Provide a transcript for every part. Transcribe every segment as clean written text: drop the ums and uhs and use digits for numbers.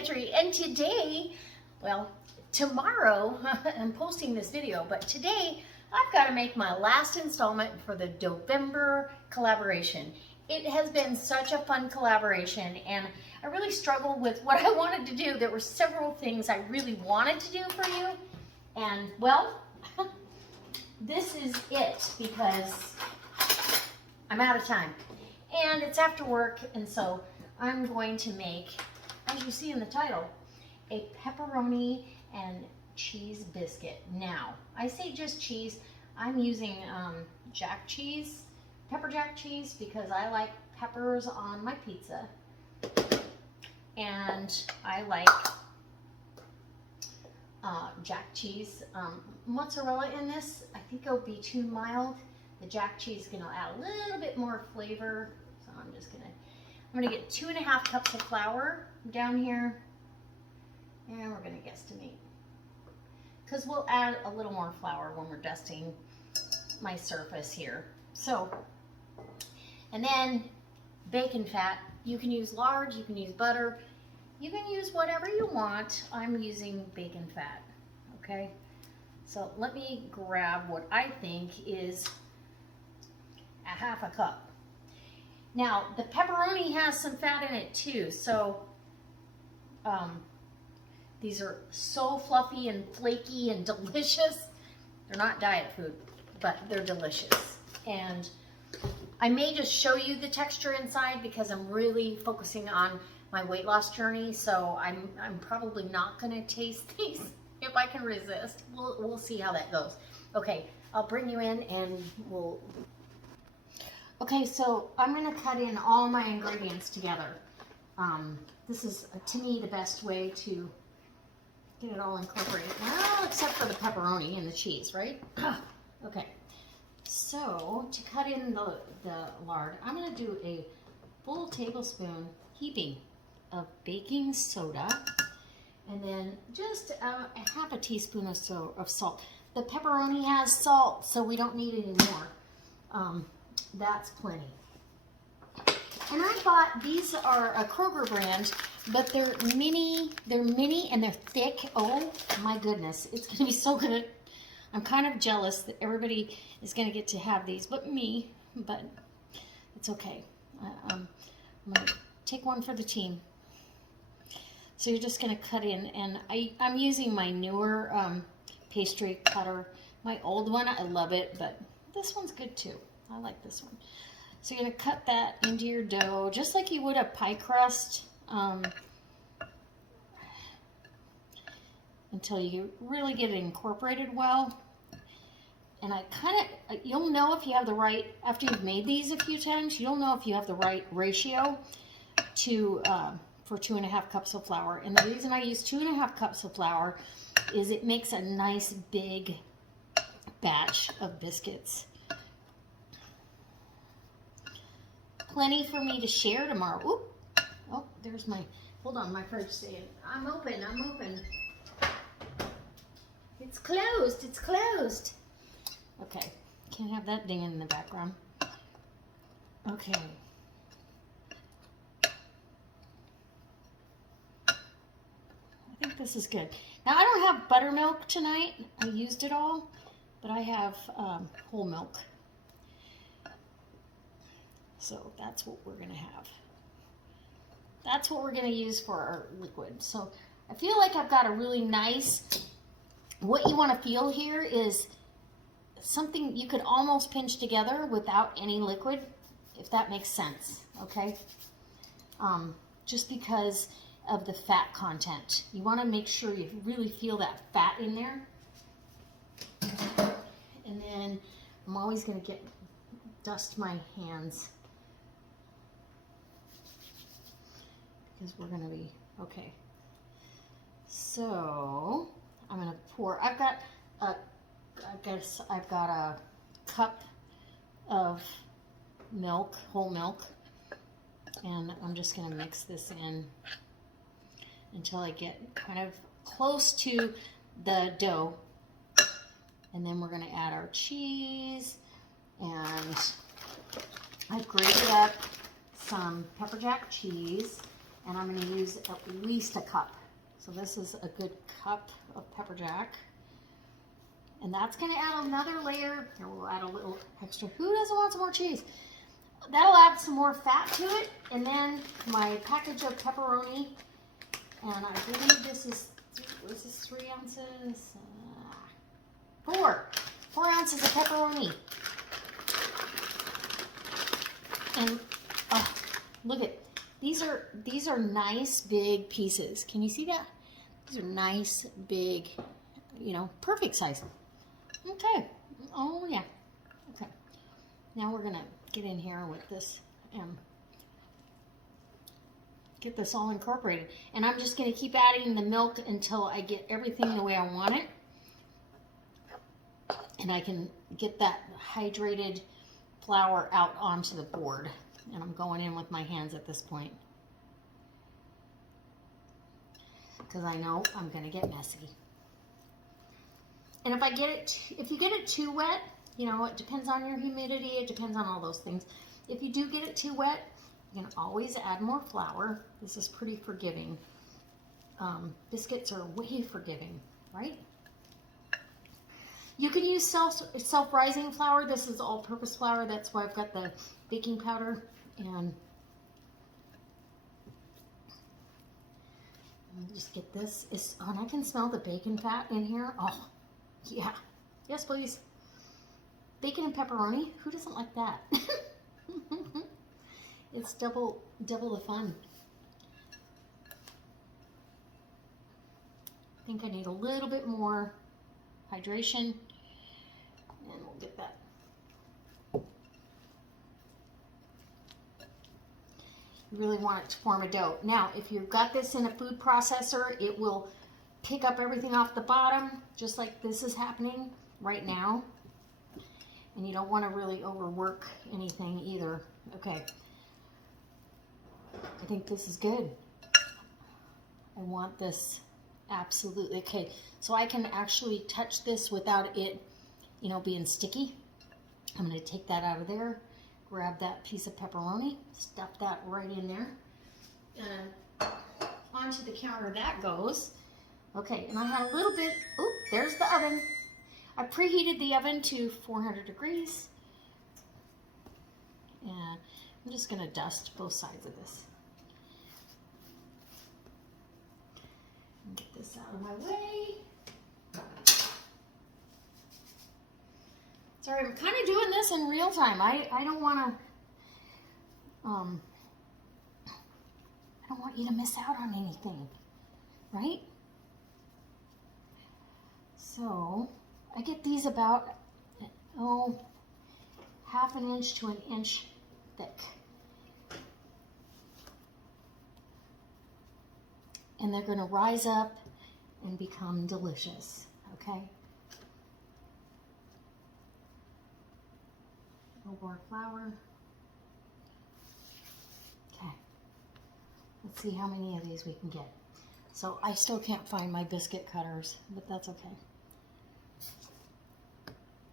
Pantry, and today, well, tomorrow, I'm posting this video, but today I've got to make my last installment for the November collaboration. It has been such a fun collaboration, and I really struggled with what I wanted to do. There were several things I really wanted to do for you, and well, this is it because I'm out of time. And it's after work, and so I'm going to make, as you see in the title, a pepperoni and cheese biscuit. Now, I say just cheese. I'm using jack cheese, pepper jack cheese, because I like peppers on my pizza. And I like jack cheese. Mozzarella in this, I think it'll be too mild. The jack cheese is going to add a little bit more flavor. So I'm going to get 2.5 cups of flour down here. And we're going to guesstimate. Because we'll add a little more flour when we're dusting my surface here. So, and then bacon fat. You can use lard, you can use butter, you can use whatever you want. I'm using bacon fat, okay? So let me grab what I think is a 1/2 cup. Now, the pepperoni has some fat in it too, so these are so fluffy and flaky and delicious. They're not diet food, but they're delicious. And I may just show you the texture inside because I'm really focusing on my weight loss journey, so I'm probably not going to taste these if I can resist. We'll see how that goes. Okay, I'll bring you in and we'll... Okay, so I'm going to cut in all my ingredients together. This is, to me, the best way to get it all incorporated. Well, except for the pepperoni and the cheese, right? Okay, so to cut in the lard, I'm going to do a full tablespoon heaping of baking soda, and then just a 1/2 teaspoon or so of salt. The pepperoni has salt, so we don't need any more. That's plenty. And I bought, these are a Kroger brand, but they're mini and they're thick. Oh my goodness, it's gonna be so good. I'm kind of jealous that everybody is gonna get to have these but me, but it's okay. I'm gonna take one for the team. So you're just gonna cut in, and I'm using my newer pastry cutter. My old one, I love it, but this one's good too. I like this one. So you're going to cut that into your dough just like you would a pie crust until you really get it incorporated well. And I kind of, you'll know if you have the right, after you've made these a few times, you'll know if you have the right ratio to for 2.5 cups of flour. And the reason I use 2.5 cups of flour is it makes a nice big batch of biscuits. Plenty for me to share tomorrow. Oop. Oh, there's my, hold on, my fridge saying, I'm open. It's closed, it's closed. Okay, can't have that ding in the background. Okay. I think this is good. Now, I don't have buttermilk tonight. I used it all, but I have whole milk. So that's what we're going to have. That's what we're going to use for our liquid. So I feel like I've got a really nice, what you want to feel here is something you could almost pinch together without any liquid, if that makes sense, okay? Just because of the fat content. You want to make sure you really feel that fat in there. And then I'm always going to dust my hands. Because we're going to be, okay. So, I'm going to pour, I've got a cup of milk, whole milk, and I'm just going to mix this in until I get kind of close to the dough. And then we're going to add our cheese, and I've grated up some pepper jack cheese, and I'm going to use at least a cup. So this is a good cup of pepper jack. And that's going to add another layer. Here, we'll add a little extra. Who doesn't want some more cheese? That'll add some more fat to it. And then my package of pepperoni. And I believe this is, was this 3 ounces? 4 ounces of pepperoni. And oh, look at, these are nice big pieces. Can you see that? These are nice big, you know, perfect size. Okay. Oh yeah. Okay. Now we're gonna get in here with this and get this all incorporated. And I'm just gonna keep adding the milk until I get everything the way I want it. And I can get that hydrated flour out onto the board. And I'm going in with my hands at this point, because I know I'm going to get messy. And if you get it too wet, you know, it depends on your humidity, it depends on all those things. If you do get it too wet, you can always add more flour. This is pretty forgiving. Biscuits are way forgiving, right? You can use self-rising flour. This is all-purpose flour. That's why I've got the baking powder. And just get this. And I can smell the bacon fat in here. Oh, yeah. Yes, please. Bacon and pepperoni. Who doesn't like that? It's double the fun. I think I need a little bit more hydration. And we'll get that. You really want it to form a dough. Now, if you've got this in a food processor, it will pick up everything off the bottom, just like this is happening right now. And you don't want to really overwork anything either. Okay. I think this is good. I want this absolutely. Okay, so I can actually touch this without it, you know, being sticky. I'm going to take that out of there. Grab that piece of pepperoni, stuff that right in there, and onto the counter that goes. Okay, and I had a little bit, oh, there's the oven. I preheated the oven to 400 degrees, and I'm just gonna dust both sides of this. And get this out of my way. Sorry, I'm kind of doing this in real time. I don't want to, I don't want you to miss out on anything, right? So, I get these about, half an inch to an inch thick. And they're going to rise up and become delicious, okay? More flour. Okay. Let's see how many of these we can get. So I still can't find my biscuit cutters, but that's okay.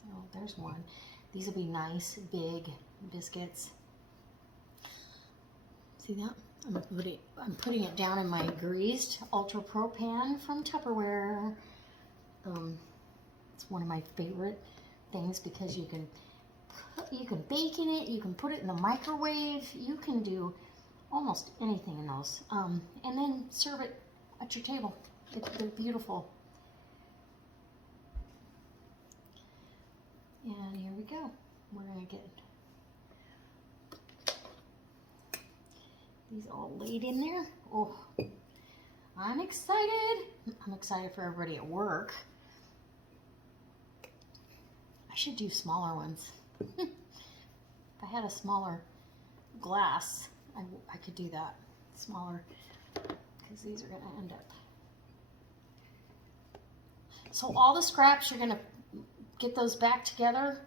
So there's one. These will be nice, big biscuits. See that? I'm putting it down in my greased Ultra Pro pan from Tupperware. It's one of my favorite things because you can bake in it, you can put it in the microwave, you can do almost anything in those. And then serve it at your table. They're beautiful. And here we go. We're going to get these all laid in there. Oh, I'm excited. I'm excited for everybody at work. I should do smaller ones. If I had a smaller glass, I could do that. Smaller, because these are going to end up. So all the scraps, you're going to get those back together.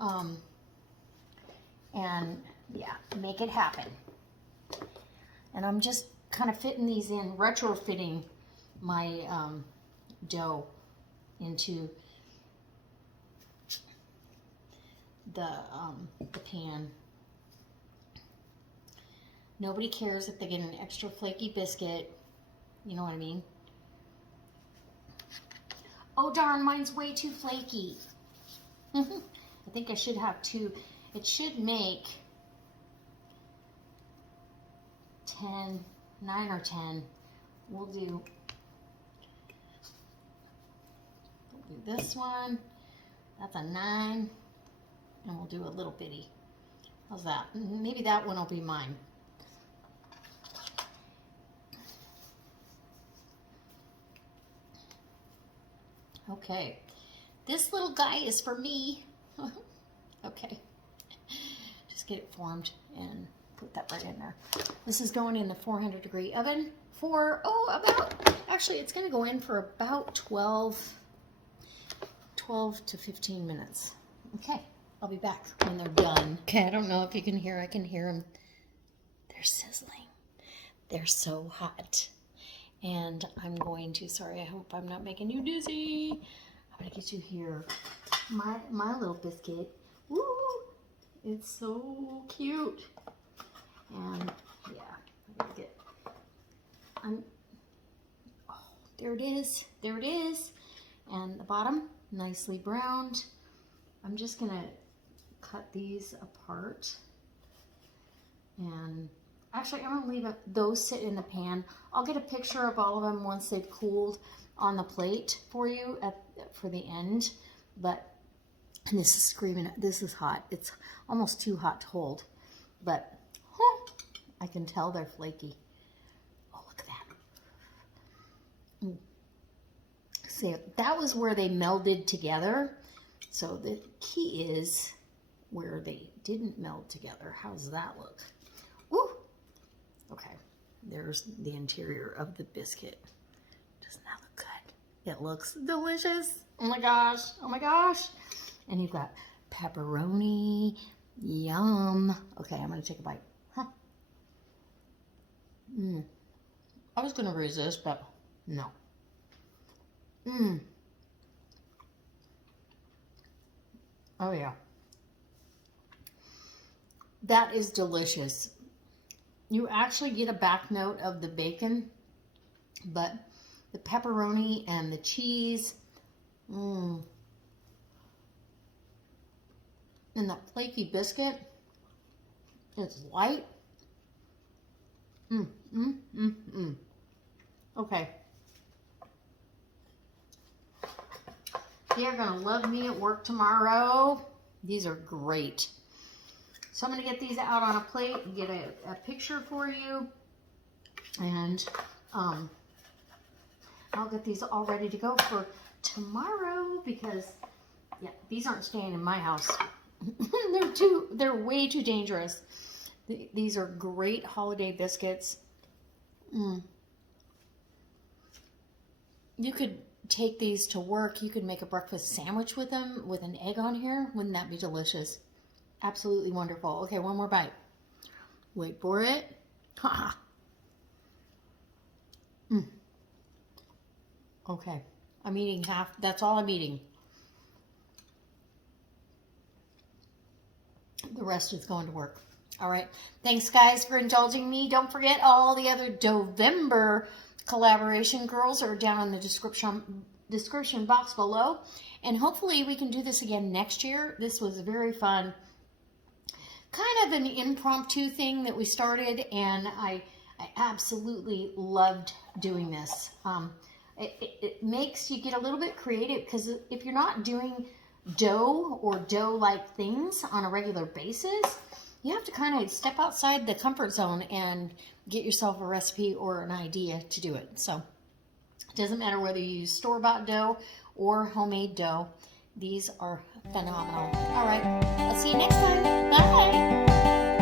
And yeah, make it happen. And I'm just kind of fitting these in, retrofitting my dough into the pan. Nobody cares if they get an extra flaky biscuit. You know what I mean? Oh darn, mine's way too flaky. I think I should have two. It should make 10, 9 or 10. We'll do this one. That's a 9. And we'll do a little bitty. How's that? Maybe that one will be mine. Okay. This little guy is for me. Okay. Just get it formed and put that right in there. This is going in the 400-degree oven for, actually it's going to go in for about 12 to 15 minutes. Okay, I'll be back when they're done. Okay, I don't know if you can hear, I can hear them. They're sizzling. They're so hot. And I'm going to, sorry, I hope I'm not making you dizzy. I'm going to get you here. My little biscuit. Woo! It's so cute. And yeah, I'm going to get, there it is. There it is. And the bottom, nicely browned. I'm just going to cut these apart. And actually, I'm going to leave those sit in the pan. I'll get a picture of all of them once they've cooled on the plate for you for the end. But and this is screaming. This is hot. It's almost too hot to hold. But I can tell they're flaky. Oh, look at that. See, that was where they melded together. So the key is where they didn't meld together. How does that look? Woo! Okay, there's the interior of the biscuit. Doesn't that look good? It looks delicious. Oh my gosh, oh my gosh. And you've got pepperoni, yum. Okay, I'm gonna take a bite. Huh. I was gonna resist, but no. Oh yeah. That is delicious. You actually get a back note of the bacon, but the pepperoni and the cheese, and the flaky biscuit, it's light. Okay. They're gonna love me at work tomorrow. These are great. So I'm gonna get these out on a plate and get a picture for you. And I'll get these all ready to go for tomorrow because, yeah, these aren't staying in my house. They're way too dangerous. These are great holiday biscuits. You could take these to work. You could make a breakfast sandwich with them with an egg on here. Wouldn't that be delicious? Absolutely wonderful. Okay, one more bite. Wait for it. Ha! Okay, I'm eating half. That's all I'm eating. The rest is going to work. All right. Thanks, guys, for indulging me. Don't forget all the other Dovember collaboration girls are down in the description box below. And hopefully we can do this again next year. This was very fun. Kind of an impromptu thing that we started, and I absolutely loved doing this. It makes you get a little bit creative because if you're not doing dough or dough-like things on a regular basis, you have to kind of step outside the comfort zone and get yourself a recipe or an idea to do it. So it doesn't matter whether you use store-bought dough or homemade dough. These are phenomenal. All right, I'll see you next time. Bye.